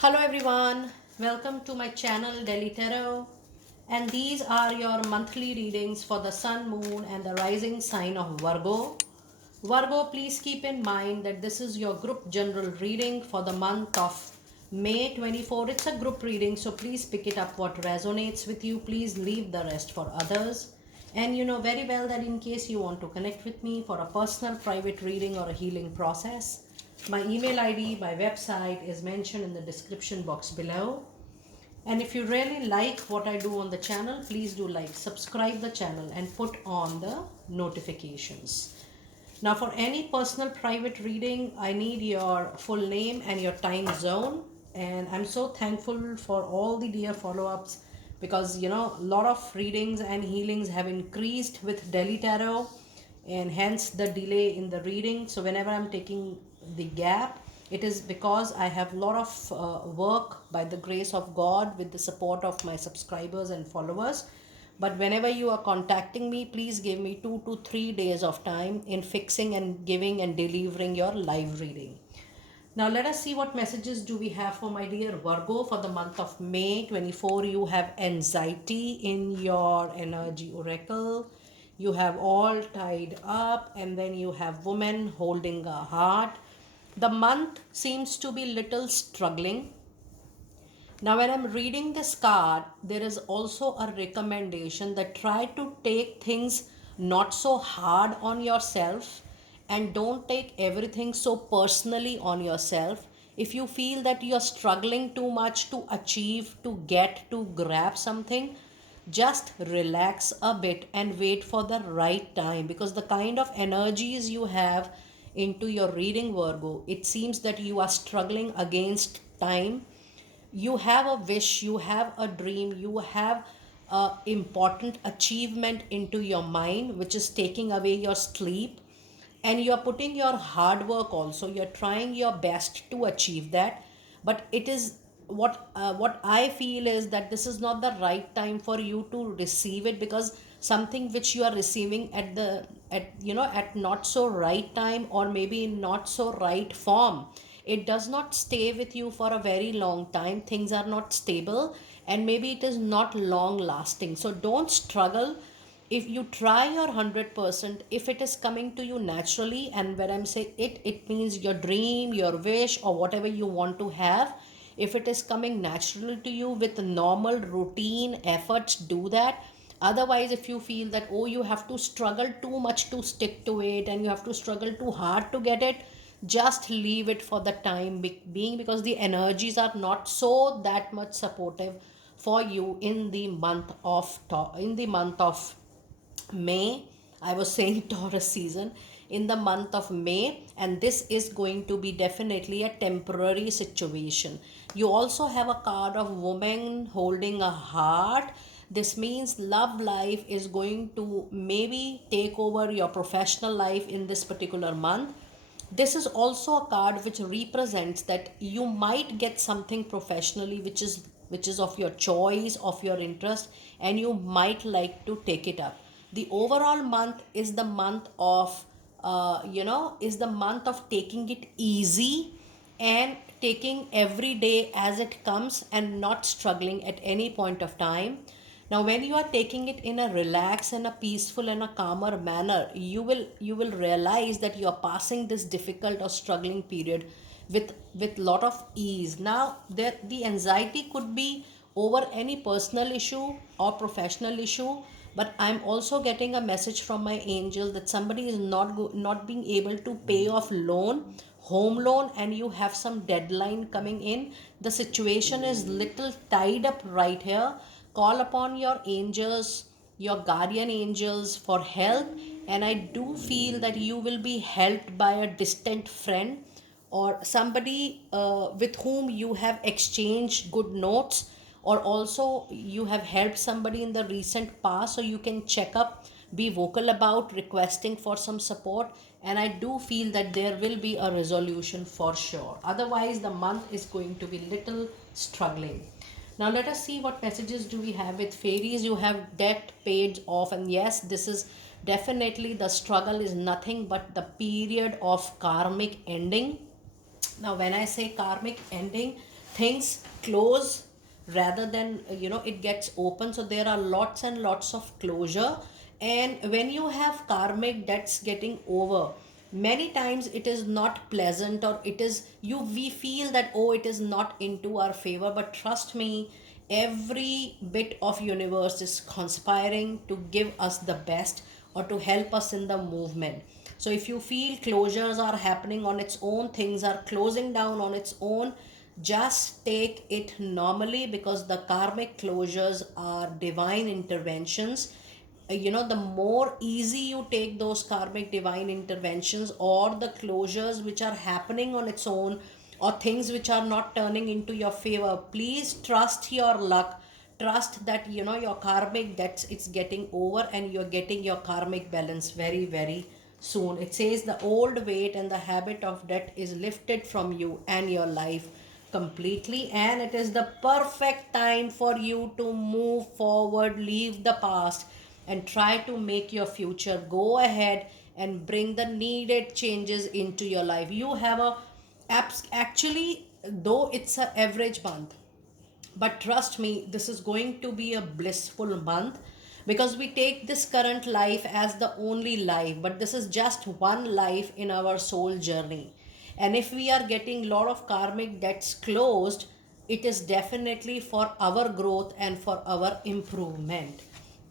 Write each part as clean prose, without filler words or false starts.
Hello everyone, welcome to my channel Delhi Tarot, and these are your monthly readings for the sun, moon and the rising sign of Virgo. Virgo, please keep in mind that this is your group general reading for the month of May 24. It's a group reading, so please pick it up what resonates with you. Please leave the rest for others. And you know very well that in case you want to connect with me for a personal private reading or a healing process, my email ID, my website is mentioned in the description box below. And if you really like what I do on the channel, please do like, subscribe the channel and put on the notifications. Now for any personal private reading, I need your full name and your time zone. And I'm so thankful for all the dear follow-ups because a lot of readings and healings have increased with Delhi Tarot and hence the delay in the reading. So whenever I'm taking the gap, it is because I have a lot of work by the grace of God with the support of my subscribers and followers. But whenever you are contacting me, please give me 2 to 3 days of time in fixing and giving and delivering your live reading. Now let us see what messages do we have for my dear Virgo for the month of May 24. You have anxiety in your energy oracle. You have all tied up, and then you have woman holding a heart. The month seems to be little struggling. Now, when I'm reading this card, there is also a recommendation that try to take things not so hard on yourself and don't take everything so personally on yourself. If you feel that you're struggling too much to achieve, to get, to grab something, just relax a bit and wait for the right time, because the kind of energies you have into your reading, Virgo, it seems that you are struggling against time. You have a wish, you have a dream, you have a important achievement into your mind which is taking away your sleep, and you are putting your hard work also, you're trying your best to achieve that. But it is what I feel is that this is not the right time for you to receive it, because something which you are receiving at the at not so right time, or maybe in not so right form, it does not stay with you for a very long time. Things are not stable, and maybe it is not long lasting. So don't struggle. If you try your 100%, if it is coming to you naturally, and when I'm saying it means your dream, your wish, or whatever you want to have, if it is coming naturally to you with normal routine efforts, do that. Otherwise, if you feel that, oh, you have to struggle too much to stick to it and you have to struggle too hard to get it, just leave it for the time being, because the energies are not so that much supportive for you in the month of May. I was saying Taurus season, in the month of May, and this is going to be definitely a temporary situation. You also have a card of woman holding a heart. This means love life is going to maybe take over your professional life in this particular month. This is also a card which represents that you might get something professionally which is of your choice, of your interest, and you might like to take it up. The overall month is the month of is the month of taking it easy and taking every day as it comes and not struggling at any point of time. Now when you are taking it in a relaxed and a peaceful and a calmer manner, you will realize that you are passing this difficult or struggling period with lot of ease. Now there, the anxiety could be over any personal issue or professional issue, but I'm also getting a message from my angel that somebody is not being able to pay off loan, home loan, and you have some deadline coming in. The situation is little tied up right here. Call upon your angels, your guardian angels, for help, and I do feel that you will be helped by a distant friend or somebody with whom you have exchanged good notes, or also you have helped somebody in the recent past, so you can check up, be vocal about requesting for some support, and I do feel that there will be a resolution for sure. Otherwise the month is going to be little struggling. Now let us see what messages do we have with fairies. You have debt paid off, and yes, this is definitely, the struggle is nothing but the period of karmic ending. Now when I say karmic ending, things close rather than it gets open. So there are lots and lots of closure. And when you have karmic debts getting over, many times it is not pleasant, or it is you we feel that, oh, it is not into our favor. But trust me, every bit of universe is conspiring to give us the best, or to help us in the movement. So if you feel closures are happening on its own, things are closing down on its own, just take it normally, because the karmic closures are divine interventions. The more easy you take those karmic divine interventions, or the closures which are happening on its own, or things which are not turning into your favor, please trust your luck. Trust that your karmic debts, it's getting over, and you're getting your karmic balance very, very soon. It says the old weight and the habit of debt is lifted from you and your life completely, and it is the perfect time for you to move forward, leave the past, and try to make your future. Go ahead and bring the needed changes into your life. You have a actually, though it's an average month, but trust me, this is going to be a blissful month, because we take this current life as the only life, but this is just one life in our soul journey. And if we are getting lot of karmic debts closed, it is definitely for our growth and for our improvement.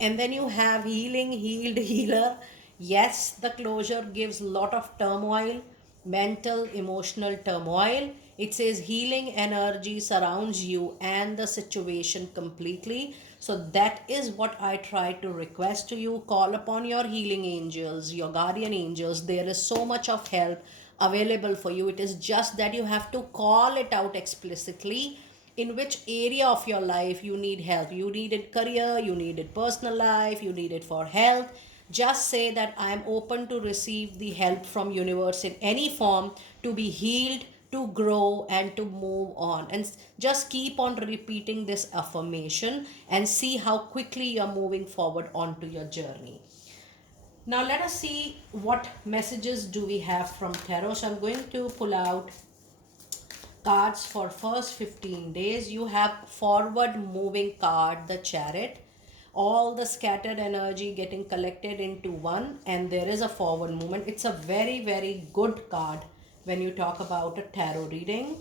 And then you have healing, healed, healer. Yes, the closure gives lot of turmoil, mental, emotional turmoil. It says healing energy surrounds you and the situation completely. So that is what I try to request to you. Call upon your healing angels, your guardian angels. There is so much of help available for you. It is just that you have to call it out explicitly, in which area of your life you need help. You need it career, you need it personal life, you need it for health. Just say that I am open to receive the help from universe in any form, to be healed, to grow, and to move on. And just keep on repeating this affirmation, and see how quickly you're moving forward onto your journey. Now let us see what messages do we have from tarot. So I'm going to pull out cards for first 15 days. You have forward moving card, the chariot, all the scattered energy getting collected into one, and there is a forward movement. It's a very, very good card when you talk about a tarot reading.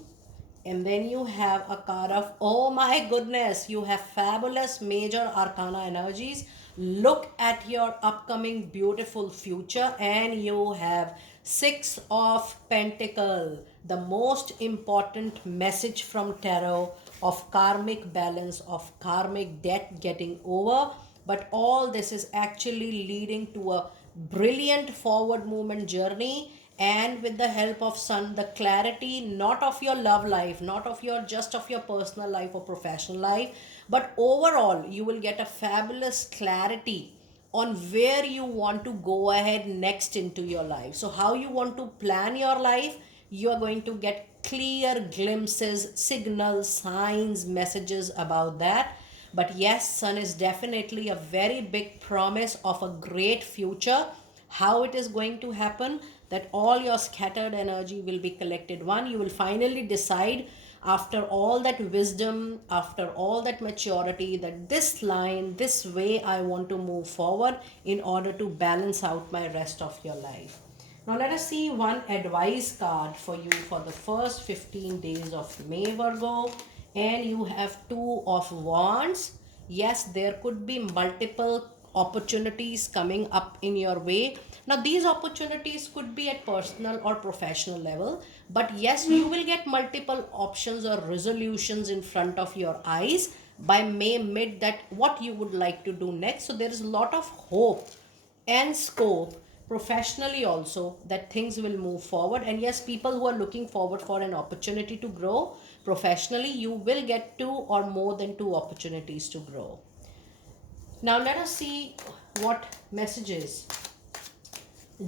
And then you have a card of, oh my goodness, you have fabulous major arcana energies. Look at your upcoming beautiful future. And you have Six of Pentacle, the most important message from tarot of karmic balance, of karmic debt getting over. But all this is actually leading to a brilliant forward movement journey. And with the help of sun, the clarity, not of your love life, not of your just of your personal life or professional life, but overall you will get a fabulous clarity on where you want to go ahead next into your life. So how you want to plan your life, you are going to get clear glimpses, signals, signs, messages about that. But yes, sun is definitely a very big promise of a great future. How it is going to happen, that all your scattered energy will be collected one. You will finally decide, after all that wisdom, after all that maturity, that this line, this way I want to move forward in order to balance out my rest of your life. Now let us see one advice card for you for the first 15 days of May, Virgo. And you have Two of Wands. Yes, there could be multiple opportunities coming up in your way. Now these opportunities could be at personal or professional level, but yes, you will get multiple options or resolutions in front of your eyes by May mid, that what you would like to do next. So there is a lot of hope and scope professionally also, that things will move forward. And yes, people who are looking forward for an opportunity to grow professionally, you will get two or more than two opportunities to grow. Now let us see what messages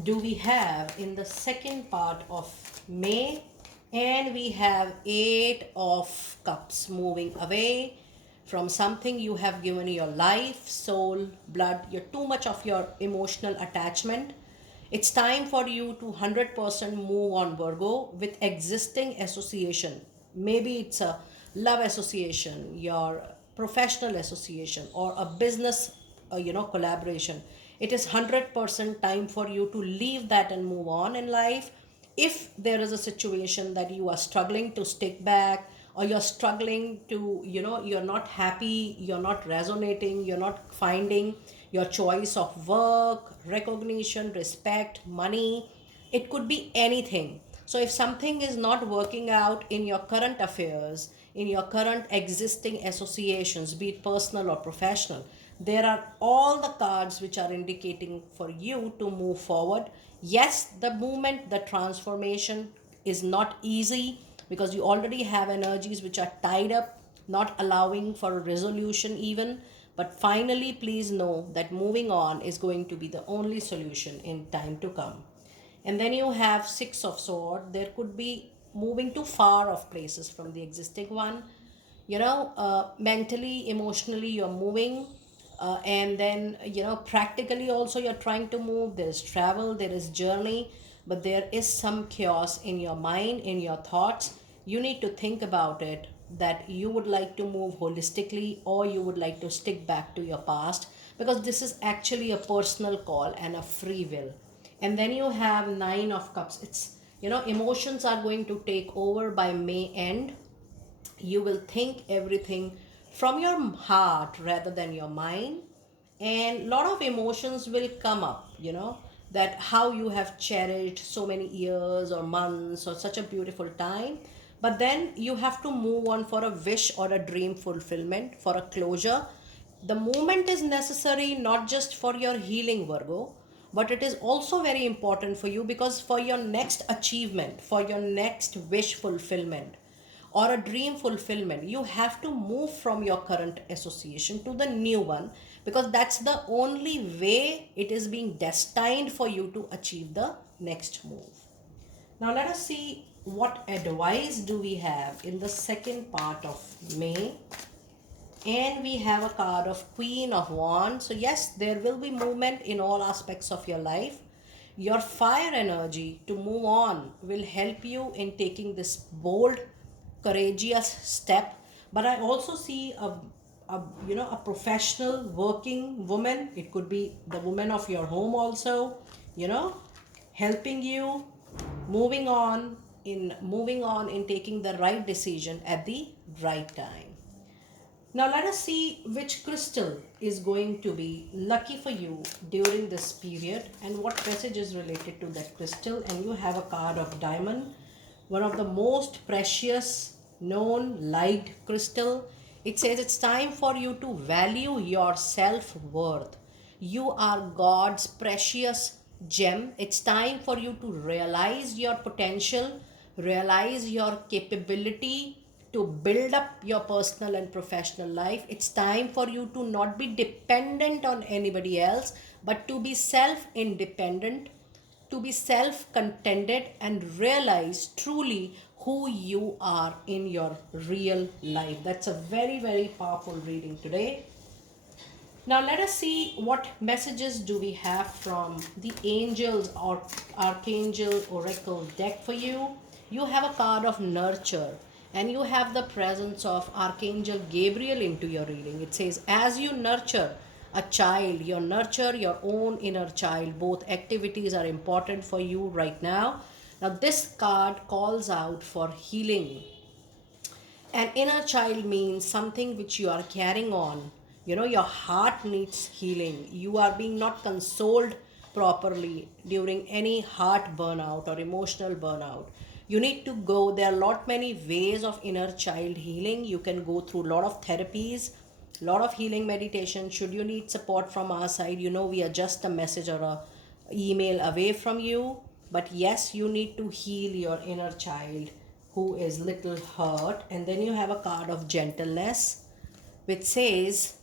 do we have in the second part of May. And we have Eight of Cups, moving away from something you have given your life, soul, blood, you're too much of your emotional attachment. It's time for you to 100% move on, Virgo, with existing association. Maybe it's a love association, your professional association, or a business collaboration, it is 100% time for you to leave that and move on in life. If there is a situation that you are struggling to stick back, or you're struggling to, you're not happy, you're not resonating, you're not finding your choice of work, recognition, respect, money, it could be anything. So if something is not working out in your current affairs, in your current existing associations, be it personal or professional, there are all the cards which are indicating for you to move forward. Yes, the movement, the transformation is not easy, because you already have energies which are tied up, not allowing for a resolution even. But finally, please know that moving on is going to be the only solution in time to come. And then you have Six of Swords. There could be moving to far off places from the existing one. Mentally, emotionally, you're moving. And then, practically also, you're trying to move. There's travel, there is journey, but there is some chaos in your mind, in your thoughts. You need to think about it, that you would like to move holistically, or you would like to stick back to your past, because this is actually a personal call and a free will. And then you have Nine of Cups. It's, emotions are going to take over by May end. You will think everything from your heart rather than your mind, and lot of emotions will come up, that how you have cherished so many years or months or such a beautiful time. But then you have to move on for a wish or a dream fulfillment, for a closure. The movement is necessary not just for your healing, Virgo, but it is also very important for you, because for your next achievement, for your next wish fulfillment or a dream fulfillment, you have to move from your current association to the new one, because that's the only way it is being destined for you to achieve the next move. Now let us see what advice do we have in the second part of May. And we have a card of Queen of Wands. So yes, there will be movement in all aspects of your life. Your fire energy to move on will help you in taking this bold, courageous step. But I also see a professional working woman. It could be the woman of your home also, you know helping you moving on in taking the right decision at the right time. Now let us see which crystal is going to be lucky for you during this period, and what message is related to that crystal. And you have a card of diamond, one of the most precious known light crystal. It says it's time for you to value your self-worth. You are God's precious gem. It's time for you to realize your potential, realize your capability to build up your personal and professional life. It's time for you to not be dependent on anybody else, but to be self independent, to be self contented, and realize truly who you are in your real life. That's a very, very powerful reading today. Now let us see what messages do we have from the angels or archangel oracle deck for you. You have a card of nurture, and you have the presence of archangel Gabriel into your reading. It says, as you nurture a child, you nurture your own inner child. Both activities are important for you right now. Now this card calls out for healing. An inner child means something which you are carrying on. Your heart needs healing. You are being not consoled properly during any heart burnout or emotional burnout. You need to go. There are lot many ways of inner child healing. You can go through lot of therapies, lot of healing meditation. Should you need support from our side, we are just a message or a email away from you. But yes, you need to heal your inner child who is little hurt. And then you have a card of gentleness, which says,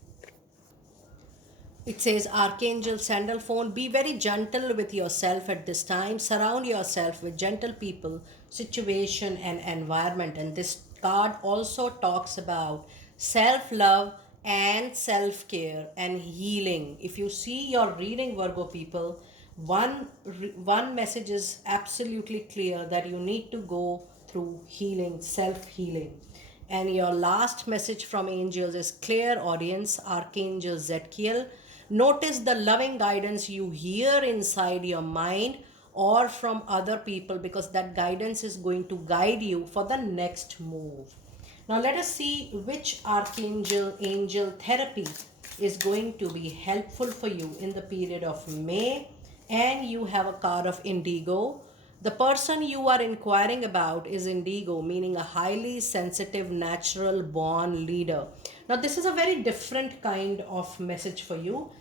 Archangel Sandalphone, be very gentle with yourself at this time. Surround yourself with gentle people, situation, and environment. And this card also talks about self love and self care and healing. If you see your reading, Virgo people, one message is absolutely clear, that you need to go through healing, self healing. And your last message from angels is clear audience, Archangel Zedkiel. Notice the loving guidance you hear inside your mind or from other people, because that guidance is going to guide you for the next move. Now let us see which archangel angel therapy is going to be helpful for you in the period of May. And you have a card of indigo. The person you are inquiring about is indigo, meaning a highly sensitive, natural born leader. Now, this is a very different kind of message for you.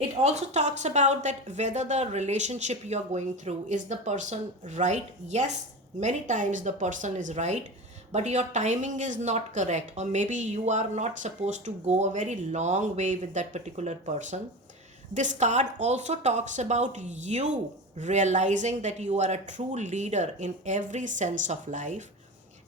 It also talks about that whether the relationship you're going through is the person right. Yes, many times the person is right, but your timing is not correct, or maybe you are not supposed to go a very long way with that particular person. This card also talks about you realizing that you are a true leader in every sense of life.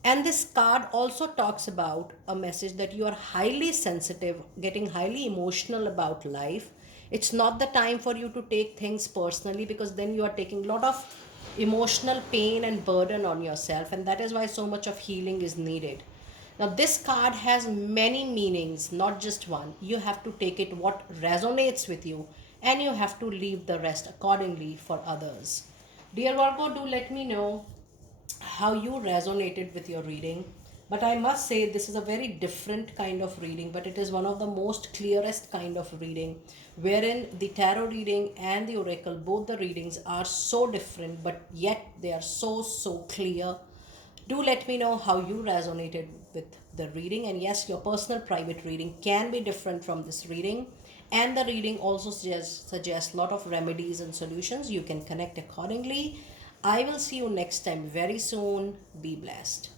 And this card also talks about a message that you are highly sensitive, getting highly emotional about life. It's not the time for you to take things personally, because then you are taking a lot of emotional pain and burden on yourself, and that is why so much of healing is needed. Now, this card has many meanings, not just one. You have to take it what resonates with you, and you have to leave the rest accordingly for others. Dear Virgo, do let me know how you resonated with your reading. But I must say, this is a very different kind of reading, but it is one of the most clearest kind of reading, wherein the tarot reading and the oracle, both the readings are so different, but yet they are so clear. Do let me know how you resonated with the reading. And yes, your personal private reading can be different from this reading, and the reading also suggests a lot of remedies and solutions. You can connect accordingly. I will see you next time very soon. Be blessed.